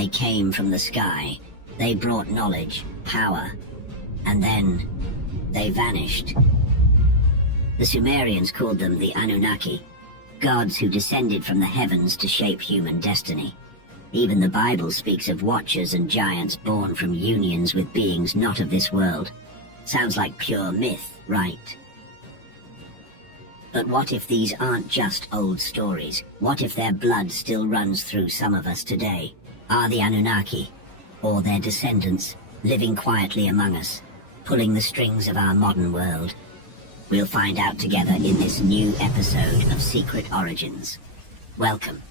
They came from the sky. They brought knowledge, power, and then they vanished. The Sumerians called them the Anunnaki, gods who descended from the heavens to shape human destiny. Even the Bible speaks of watchers and giants born from unions with beings not of this world. Sounds like pure myth, right? But what if these aren't just old stories? What if their blood still runs through some of us today? Are the Anunnaki, or their descendants, living quietly among us, pulling the strings of our modern world? We'll find out together in this new episode of Secret Origins. Welcome.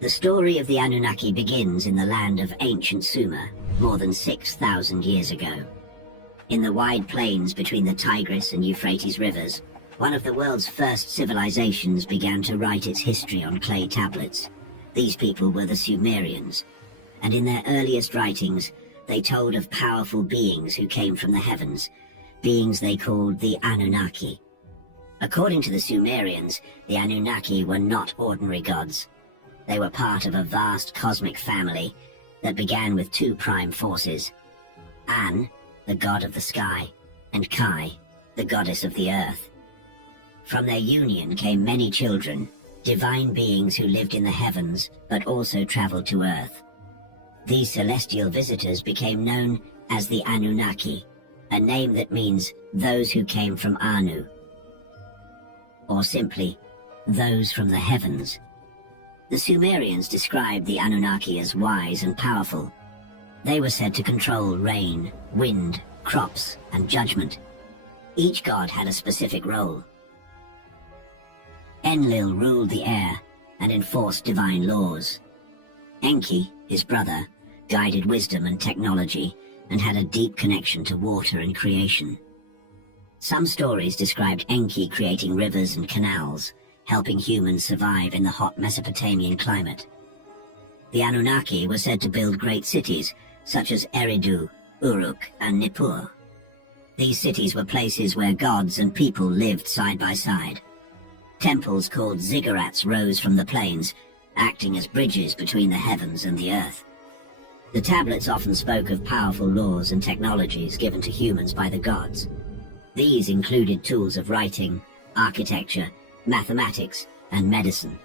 The story of the Anunnaki begins in the land of ancient Sumer, more than 6,000 years ago. In the wide plains between the Tigris and Euphrates rivers, one of the world's first civilizations began to write its history on clay tablets. These people were the Sumerians, and in their earliest writings, they told of powerful beings who came from the heavens, beings they called the Anunnaki. According to the Sumerians, the Anunnaki were not ordinary gods. They were part of a vast cosmic family that began with two prime forces: An, the god of the sky, and Kai, the goddess of the earth. From their union came many children, divine beings who lived in the heavens but also traveled to earth. These celestial visitors became known as the Anunnaki, a name that means those who came from Anu, or simply, those from the heavens. The Sumerians described the Anunnaki as wise and powerful. They were said to control rain, wind, crops, and judgment. Each god had a specific role. Enlil ruled the air and enforced divine laws. Enki, his brother, guided wisdom and technology and had a deep connection to water and creation. Some stories described Enki creating rivers and canals, helping humans survive in the hot Mesopotamian climate. The Anunnaki were said to build great cities, such as Eridu, Uruk, and Nippur. These cities were places where gods and people lived side by side. Temples called ziggurats rose from the plains, acting as bridges between the heavens and the earth. The tablets often spoke of powerful laws and technologies given to humans by the gods. These included tools of writing, architecture, mathematics, and medicine.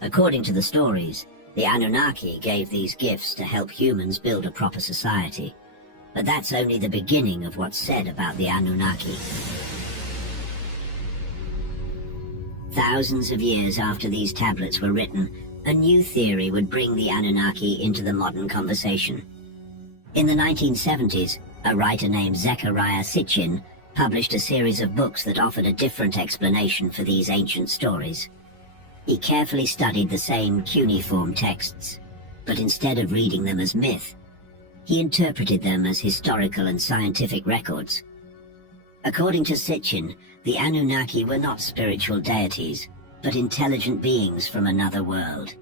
According to the stories, the Anunnaki gave these gifts to help humans build a proper society. But that's only the beginning of what's said about the Anunnaki. Thousands of years after these tablets were written, a new theory would bring the Anunnaki into the modern conversation. In the 1970s, a writer named Zecharia Sitchin published a series of books that offered a different explanation for these ancient stories. He carefully studied the same cuneiform texts, but instead of reading them as myth, he interpreted them as historical and scientific records. According to Sitchin, the Anunnaki were not spiritual deities, but intelligent beings from another world.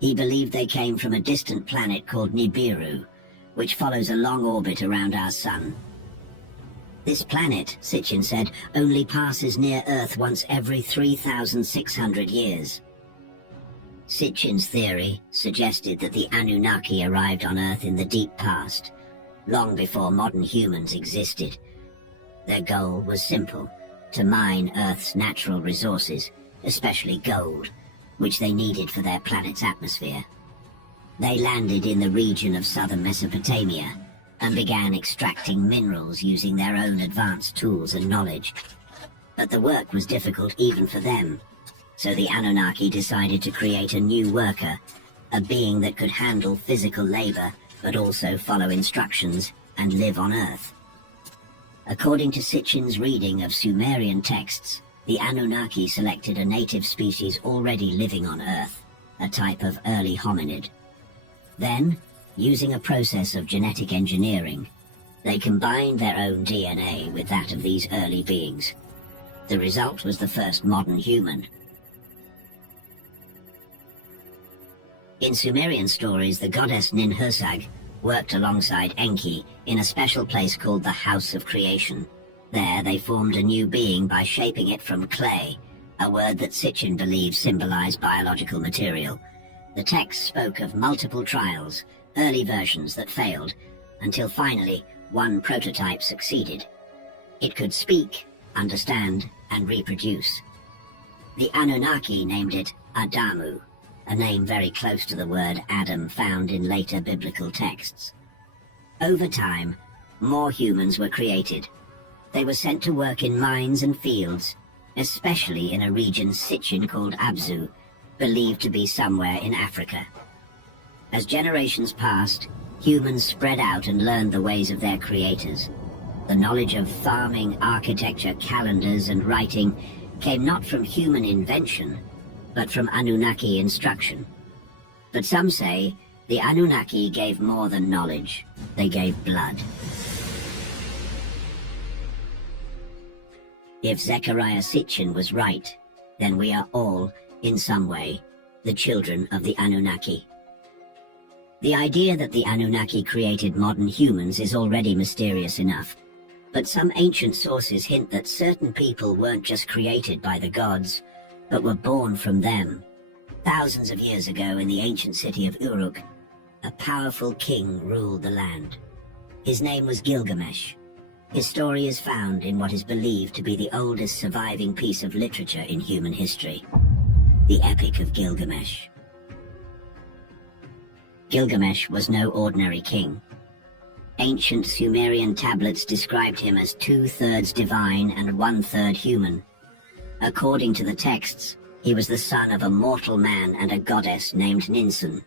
He believed they came from a distant planet called Nibiru, which follows a long orbit around our sun. This planet, Sitchin said, only passes near Earth once every 3,600 years. Sitchin's theory suggested that the Anunnaki arrived on Earth in the deep past, long before modern humans existed. Their goal was simple: to mine Earth's natural resources, especially gold, which they needed for their planet's atmosphere. They landed in the region of southern Mesopotamia and began extracting minerals using their own advanced tools and knowledge. But the work was difficult even for them, so the Anunnaki decided to create a new worker, a being that could handle physical labor, but also follow instructions and live on Earth. According to Sitchin's reading of Sumerian texts, the Anunnaki selected a native species already living on Earth, a type of early hominid. Then, using a process of genetic engineering, they combined their own DNA with that of these early beings. The result was the first modern human. In Sumerian stories, the goddess Ninhursag worked alongside Enki in a special place called the House of Creation. There they formed a new being by shaping it from clay, a word that Sitchin believes symbolized biological material. The text spoke of multiple trials, early versions that failed, until finally one prototype succeeded. It could speak, understand, and reproduce. The Anunnaki named it Adamu, a name very close to the word Adam found in later biblical texts. Over time, more humans were created. They were sent to work in mines and fields, especially in a region Sitchin called Abzu, believed to be somewhere in Africa. As generations passed, humans spread out and learned the ways of their creators. The knowledge of farming, architecture, calendars, and writing came not from human invention, but from Anunnaki instruction. But some say the Anunnaki gave more than knowledge. They gave blood. If Zechariah Sitchin was right, then we are all, in some way, the children of the Anunnaki. The idea that the Anunnaki created modern humans is already mysterious enough, but some ancient sources hint that certain people weren't just created by the gods, but were born from them. Thousands of years ago in the ancient city of Uruk, a powerful king ruled the land. His name was Gilgamesh. His story is found in what is believed to be the oldest surviving piece of literature in human history, the Epic of Gilgamesh. Gilgamesh was no ordinary king. Ancient Sumerian tablets described him as 2/3 divine and 1/3 human. According to the texts, he was the son of a mortal man and a goddess named Ninsun.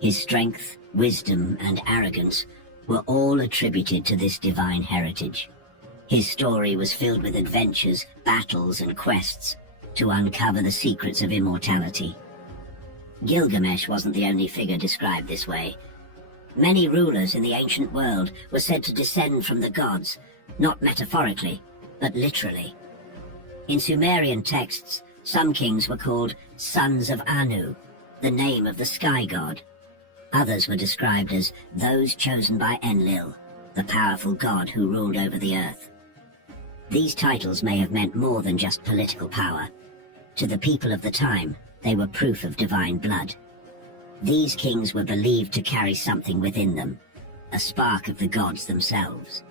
His strength, wisdom, and arrogance were all attributed to this divine heritage. His story was filled with adventures, battles, and quests to uncover the secrets of immortality. Gilgamesh wasn't the only figure described this way. Many rulers in the ancient world were said to descend from the gods, not metaphorically, but literally. In Sumerian texts, some kings were called sons of Anu, the name of the sky god. Others were described as those chosen by Enlil, the powerful god who ruled over the earth. These titles may have meant more than just political power. To the people of the time, they were proof of divine blood. These kings were believed to carry something within them, a spark of the gods themselves.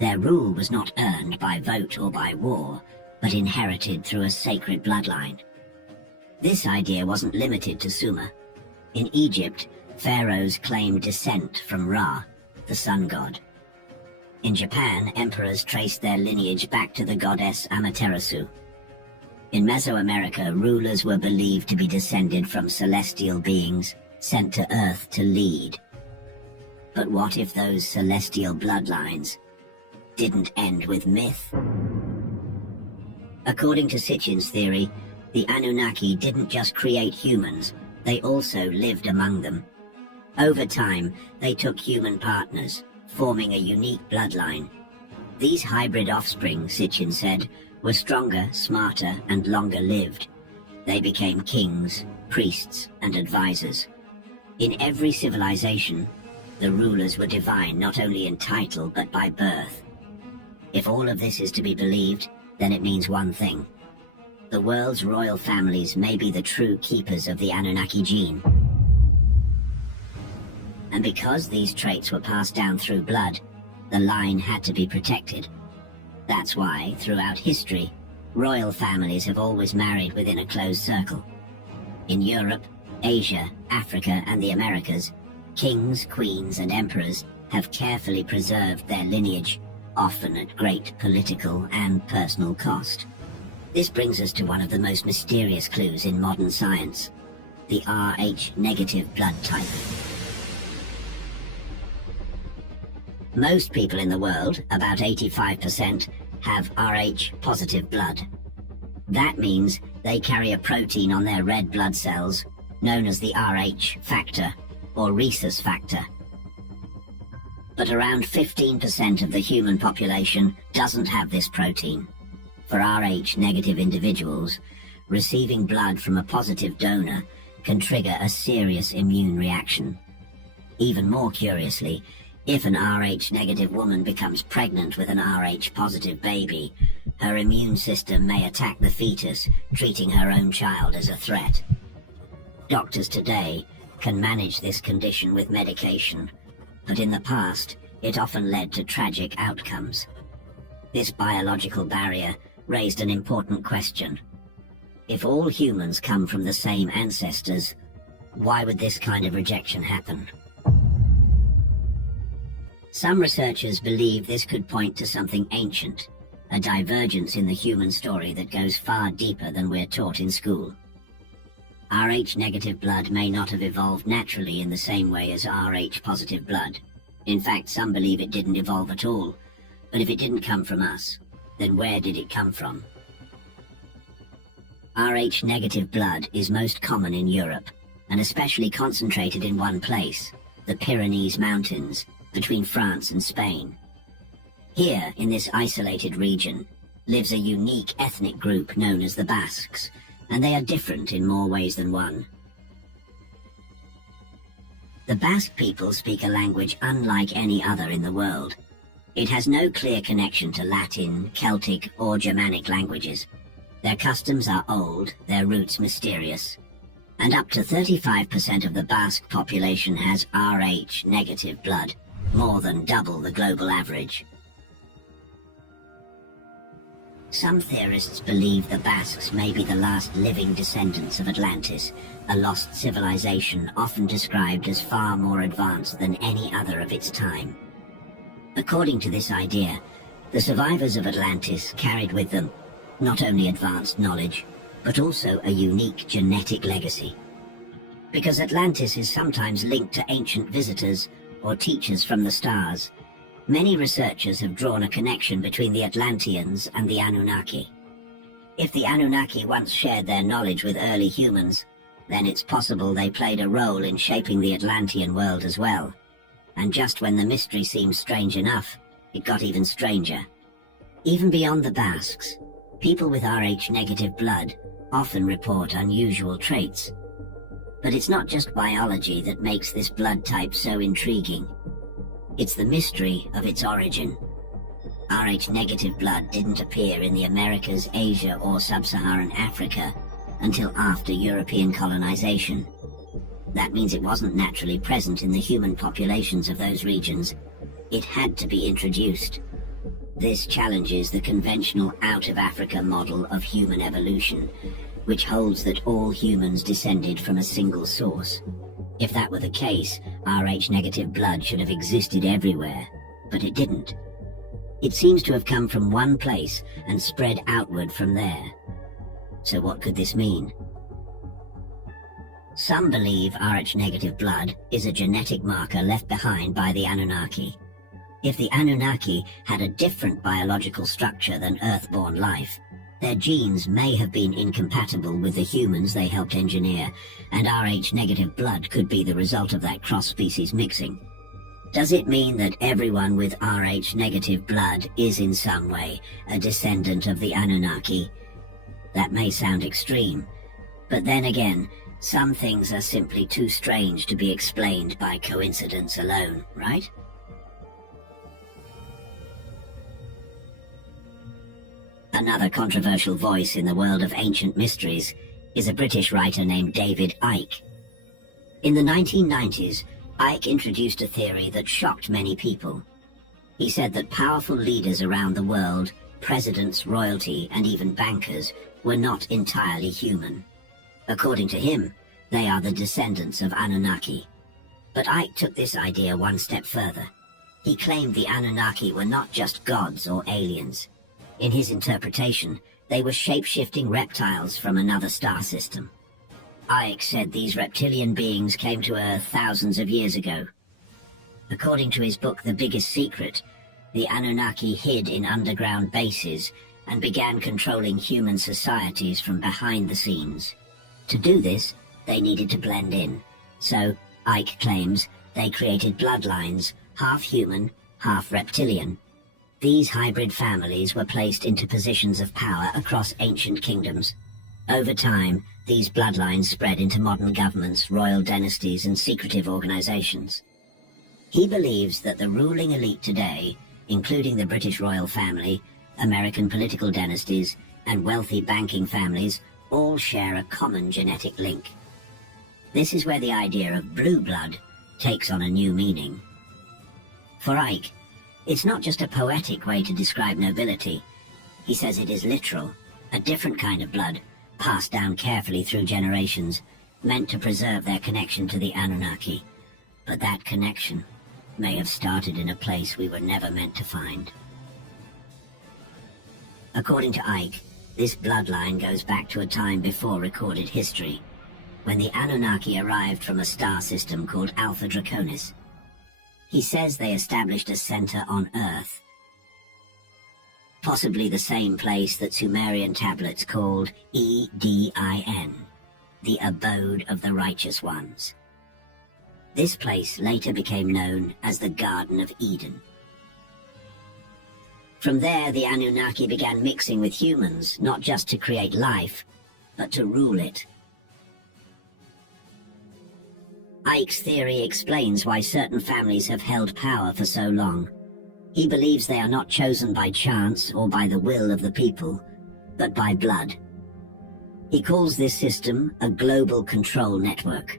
Their rule was not earned by vote or by war, but inherited through a sacred bloodline. This idea wasn't limited to Sumer. In Egypt, pharaohs claimed descent from Ra, the sun god. In Japan, emperors traced their lineage back to the goddess Amaterasu. In Mesoamerica, rulers were believed to be descended from celestial beings sent to Earth to lead. But what if those celestial bloodlines didn't end with myth? According to Sitchin's theory, the Anunnaki didn't just create humans, they also lived among them. Over time, they took human partners, forming a unique bloodline. These hybrid offspring, Sitchin said, were stronger, smarter, and longer lived. They became kings, priests, and advisors. In every civilization, the rulers were divine not only in title but by birth. If all of this is to be believed, then it means one thing. The world's royal families may be the true keepers of the Anunnaki gene. And because these traits were passed down through blood, the line had to be protected. That's why, throughout history, royal families have always married within a closed circle. In Europe, Asia, Africa, and the Americas, kings, queens, and emperors have carefully preserved their lineage, often at great political and personal cost. This brings us to one of the most mysterious clues in modern science, the Rh-negative blood type. Most people in the world, about 85%, have Rh-positive blood. That means they carry a protein on their red blood cells, known as the Rh factor, or rhesus factor. But around 15% of the human population doesn't have this protein. For Rh-negative individuals, receiving blood from a positive donor can trigger a serious immune reaction. Even more curiously, If an Rh-negative woman becomes pregnant with an Rh-positive baby, her immune system may attack the fetus, treating her own child as a threat. Doctors today can manage this condition with medication, but in the past, it often led to tragic outcomes. This biological barrier raised an important question. If all humans come from the same ancestors, why would this kind of rejection happen? Some researchers believe this could point to something ancient, a divergence in the human story that goes far deeper than we're taught in school. Rh-negative blood may not have evolved naturally in the same way as Rh-positive blood. In fact, some believe it didn't evolve at all. But if it didn't come from us, then where did it come from? Rh-negative blood is most common in Europe, and especially concentrated in one place, the Pyrenees Mountains, between France and Spain. Here, in this isolated region, lives a unique ethnic group known as the Basques, and they are different in more ways than one. The Basque people speak a language unlike any other in the world. It has no clear connection to Latin, Celtic, or Germanic languages. Their customs are old, their roots mysterious, and up to 35% of the Basque population has Rh-negative blood, more than double the global average. Some theorists believe the Basques may be the last living descendants of Atlantis, a lost civilization often described as far more advanced than any other of its time. According to this idea, the survivors of Atlantis carried with them not only advanced knowledge, but also a unique genetic legacy. Because Atlantis is sometimes linked to ancient visitors or teachers from the stars, many researchers have drawn a connection between the Atlanteans and the Anunnaki. If the Anunnaki once shared their knowledge with early humans, then it's possible they played a role in shaping the Atlantean world as well. And just when the mystery seemed strange enough, it got even stranger. Even beyond the Basques, people with Rh-negative blood often report unusual traits. But it's not just biology that makes this blood type so intriguing. It's the mystery of its origin. Rh-negative blood didn't appear in the Americas, Asia, or sub-Saharan Africa until after European colonization. That means it wasn't naturally present in the human populations of those regions. It had to be introduced. This challenges the conventional out-of-Africa model of human evolution, which holds that all humans descended from a single source. If that were the case, Rh-negative blood should have existed everywhere, but it didn't. It seems to have come from one place and spread outward from there. So what could this mean? Some believe Rh-negative blood is a genetic marker left behind by the Anunnaki. If the Anunnaki had a different biological structure than Earth-born life, their genes may have been incompatible with the humans they helped engineer, and Rh-negative blood could be the result of that cross-species mixing. Does it mean that everyone with Rh-negative blood is in some way a descendant of the Anunnaki? That may sound extreme, but then again, some things are simply too strange to be explained by coincidence alone, right? Another controversial voice in the world of ancient mysteries is a British writer named David Icke. In the 1990s, Icke introduced a theory that shocked many people. He said that powerful leaders around the world, presidents, royalty, and even bankers, were not entirely human. According to him, they are the descendants of Anunnaki. But Icke took this idea one step further. He claimed the Anunnaki were not just gods or aliens. In his interpretation, they were shape-shifting reptiles from another star system. Icke said these reptilian beings came to Earth thousands of years ago. According to his book The Biggest Secret, the Anunnaki hid in underground bases and began controlling human societies from behind the scenes. To do this, they needed to blend in. So, Icke claims, they created bloodlines, half human, half reptilian. These hybrid families were placed into positions of power across ancient kingdoms. Over time, these bloodlines spread into modern governments, royal dynasties, and secretive organizations. He believes that the ruling elite today, including the British royal family, American political dynasties, and wealthy banking families, all share a common genetic link. This is where the idea of blue blood takes on a new meaning. For Icke, it's not just a poetic way to describe nobility. He says it is literal, a different kind of blood, passed down carefully through generations, meant to preserve their connection to the Anunnaki. But that connection may have started in a place we were never meant to find. According to Icke, this bloodline goes back to a time before recorded history, when the Anunnaki arrived from a star system called Alpha Draconis. He says they established a center on Earth, possibly the same place that Sumerian tablets called Edin, the abode of the righteous ones. This place later became known as the Garden of Eden. From there, the Anunnaki began mixing with humans, not just to create life, but to rule it. Icke's theory explains why certain families have held power for so long. He believes they are not chosen by chance or by the will of the people, but by blood. He calls this system a global control network,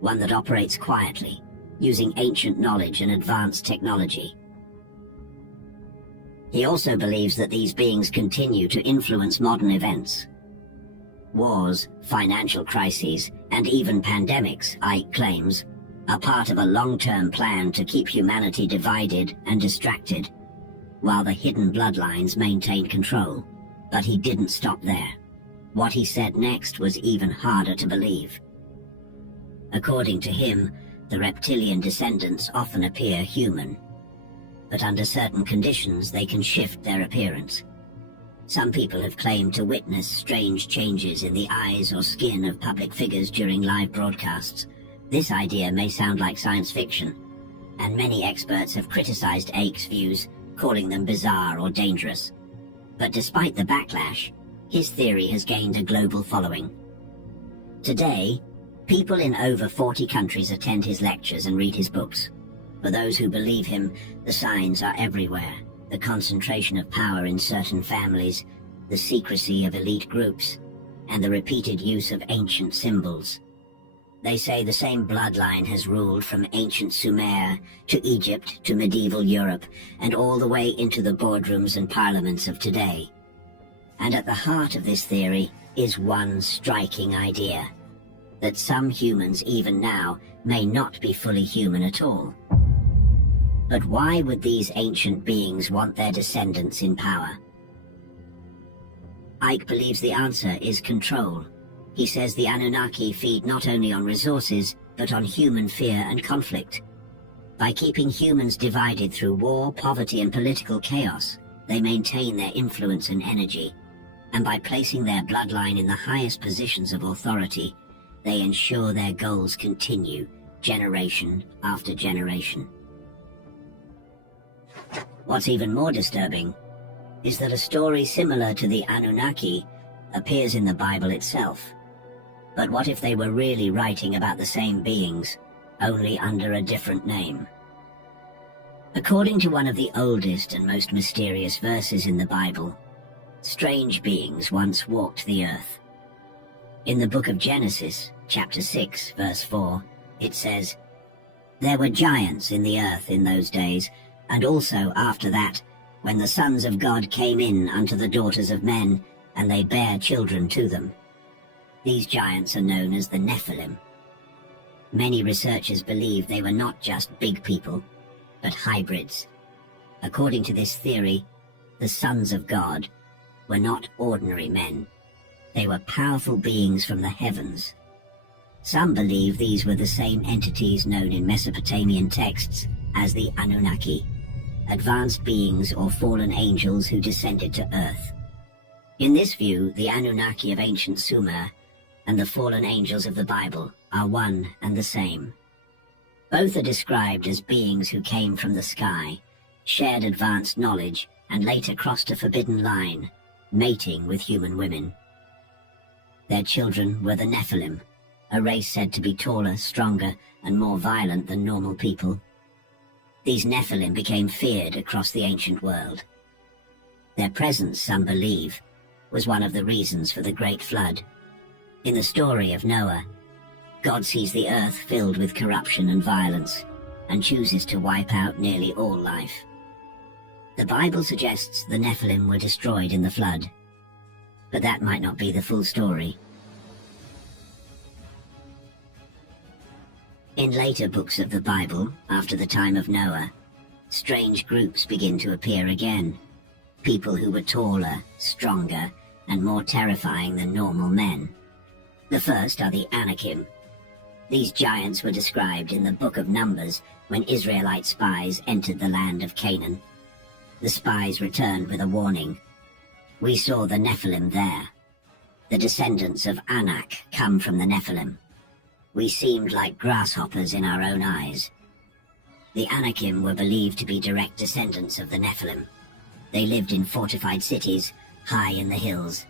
one that operates quietly, using ancient knowledge and advanced technology. He also believes that these beings continue to influence modern events. Wars, financial crises, and even pandemics, Icke claims, are part of a long-term plan to keep humanity divided and distracted, while the hidden bloodlines maintain control. But he didn't stop there. What he said next was even harder to believe. According to him, the reptilian descendants often appear human, but under certain conditions they can shift their appearance. Some people have claimed to witness strange changes in the eyes or skin of public figures during live broadcasts. This idea may sound like science fiction, and many experts have criticized Icke's views, calling them bizarre or dangerous. But despite the backlash, his theory has gained a global following. Today, people in over 40 countries attend his lectures and read his books. For those who believe him, the signs are everywhere. The concentration of power in certain families, the secrecy of elite groups, and the repeated use of ancient symbols. They say the same bloodline has ruled from ancient Sumer to Egypt to medieval Europe and all the way into the boardrooms and parliaments of today. And at the heart of this theory is one striking idea: that some humans even now may not be fully human at all. But why would these ancient beings want their descendants in power? Icke believes the answer is control. He says the Anunnaki feed not only on resources, but on human fear and conflict. By keeping humans divided through war, poverty, and political chaos, they maintain their influence and energy. And by placing their bloodline in the highest positions of authority, they ensure their goals continue, generation after generation. What's even more disturbing is that a story similar to the Anunnaki appears in the Bible itself. But what if they were really writing about the same beings, only under a different name? According to one of the oldest and most mysterious verses in the Bible, strange beings once walked the earth. In the book of Genesis, chapter 6, verse 4, it says, "There were giants in the earth in those days, and also after that, when the sons of God came in unto the daughters of men, and they bare children to them." These giants are known as the Nephilim. Many researchers believe they were not just big people, but hybrids. According to this theory, the sons of God were not ordinary men. They were powerful beings from the heavens. Some believe these were the same entities known in Mesopotamian texts as the Anunnaki, advanced beings or fallen angels who descended to Earth. In this view, the Anunnaki of ancient Sumer and the fallen angels of the Bible are one and the same. Both are described as beings who came from the sky, shared advanced knowledge, and later crossed a forbidden line, mating with human women. Their children were the Nephilim, a race said to be taller, stronger, and more violent than normal people. These Nephilim became feared across the ancient world. Their presence, some believe, was one of the reasons for the Great Flood. In the story of Noah, God sees the earth filled with corruption and violence, and chooses to wipe out nearly all life. The Bible suggests the Nephilim were destroyed in the flood, but that might not be the full story. In later books of the Bible, after the time of Noah, strange groups begin to appear again. People who were taller, stronger, and more terrifying than normal men. The first are the Anakim. These giants were described in the Book of Numbers when Israelite spies entered the land of Canaan. The spies returned with a warning. We saw the Nephilim there. The descendants of Anak come from the Nephilim. We seemed like grasshoppers in our own eyes. The Anakim were believed to be direct descendants of the Nephilim. They lived in fortified cities, high in the hills.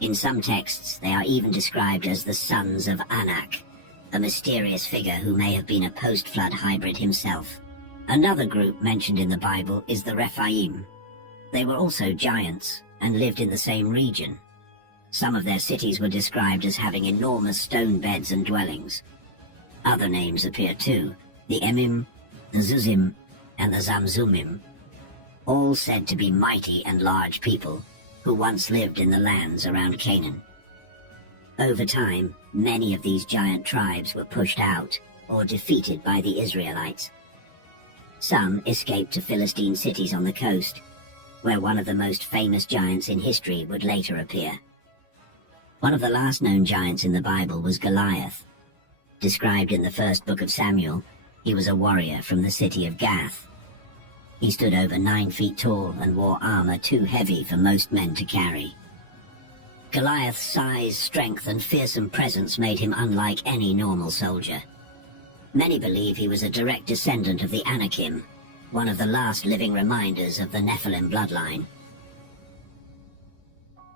In some texts, they are even described as the sons of Anak, a mysterious figure who may have been a post-flood hybrid himself. Another group mentioned in the Bible is the Rephaim. They were also giants and lived in the same region. Some of their cities were described as having enormous stone beds and dwellings. Other names appear too, the Emim, the Zuzim, and the Zamzumim, all said to be mighty and large people who once lived in the lands around Canaan. Over time, many of these giant tribes were pushed out or defeated by the Israelites. Some escaped to Philistine cities on the coast, where one of the most famous giants in history would later appear. One of the last known giants in the Bible was Goliath. Described in the first book of Samuel, he was a warrior from the city of Gath. He stood over 9 feet tall and wore armor too heavy for most men to carry. Goliath's size, strength, and fearsome presence made him unlike any normal soldier. Many believe he was a direct descendant of the Anakim, one of the last living reminders of the Nephilim bloodline.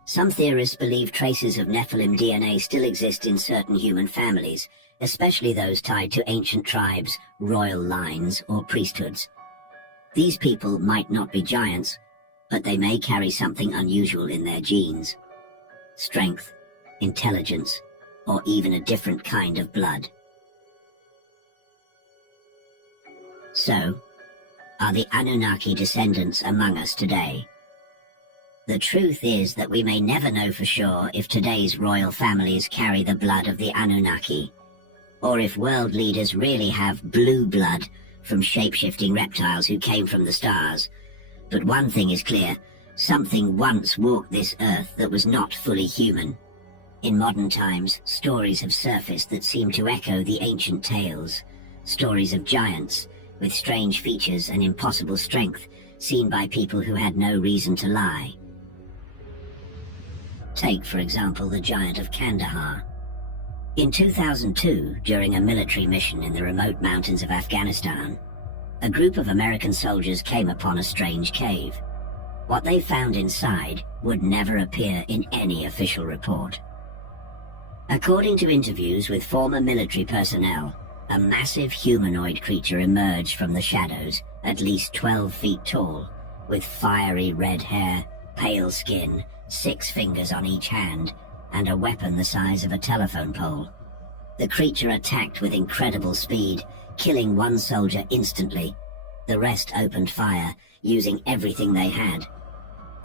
Some theorists believe traces of Nephilim DNA still exist in certain human families, especially those tied to ancient tribes, royal lines, or priesthoods. These people might not be giants, but they may carry something unusual in their genes. Strength, intelligence, or even a different kind of blood. So, are the Anunnaki descendants among us today? The truth is that we may never know for sure if today's royal families carry the blood of the Anunnaki, or if world leaders really have blue blood from shape-shifting reptiles who came from the stars. But one thing is clear, something once walked this earth that was not fully human. In modern times, stories have surfaced that seem to echo the ancient tales. Stories of giants, with strange features and impossible strength, seen by people who had no reason to lie. Take, for example, the giant of Kandahar. In 2002, during a military mission in the remote mountains of Afghanistan, a group of American soldiers came upon a strange cave. What they found inside would never appear in any official report. According to interviews with former military personnel, a massive humanoid creature emerged from the shadows, at least 12 feet tall, with fiery red hair, pale skin, 6 fingers on each hand, and a weapon the size of a telephone pole. The creature attacked with incredible speed, killing one soldier instantly. The rest opened fire, using everything they had.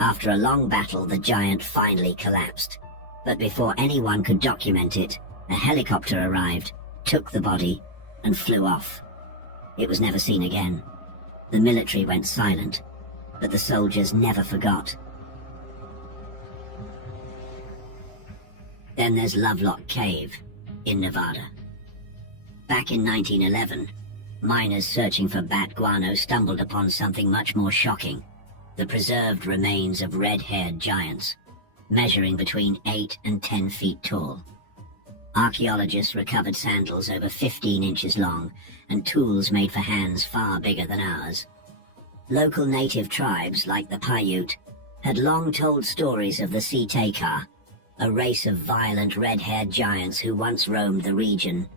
After a long battle, the giant finally collapsed. But before anyone could document it, a helicopter arrived, took the body, and flew off. It was never seen again. The military went silent, but the soldiers never forgot. Then there's Lovelock Cave in Nevada. Back in 1911, miners searching for bat guano stumbled upon something much more shocking: the preserved remains of red-haired giants, measuring between 8 and 10 feet tall. Archaeologists recovered sandals over 15 inches long and tools made for hands far bigger than ours. Local native tribes, like the Paiute, had long told stories of the Sea-Tekar, a race of violent red-haired giants who once roamed the region.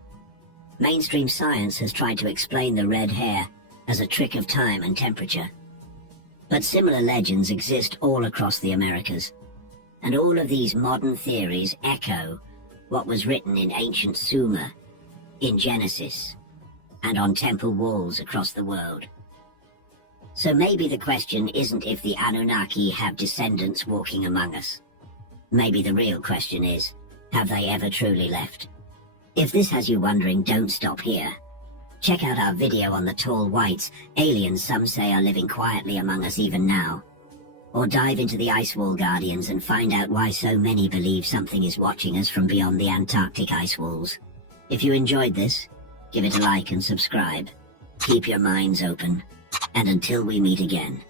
Mainstream science has tried to explain the red hair, as a trick of time and temperature. But similar legends exist all across the Americas, and all of these modern theories echo what was written in ancient Sumer, in Genesis, and on temple walls across the world. So maybe the question isn't if the Anunnaki have descendants walking among us. Maybe the real question is, have they ever truly left? If this has you wondering, don't stop here. Check out our video on the tall whites, aliens some say are living quietly among us even now. Or dive into the Ice Wall Guardians and find out why so many believe something is watching us from beyond the Antarctic ice walls. If you enjoyed this, give it a like and subscribe. Keep your minds open, and until we meet again.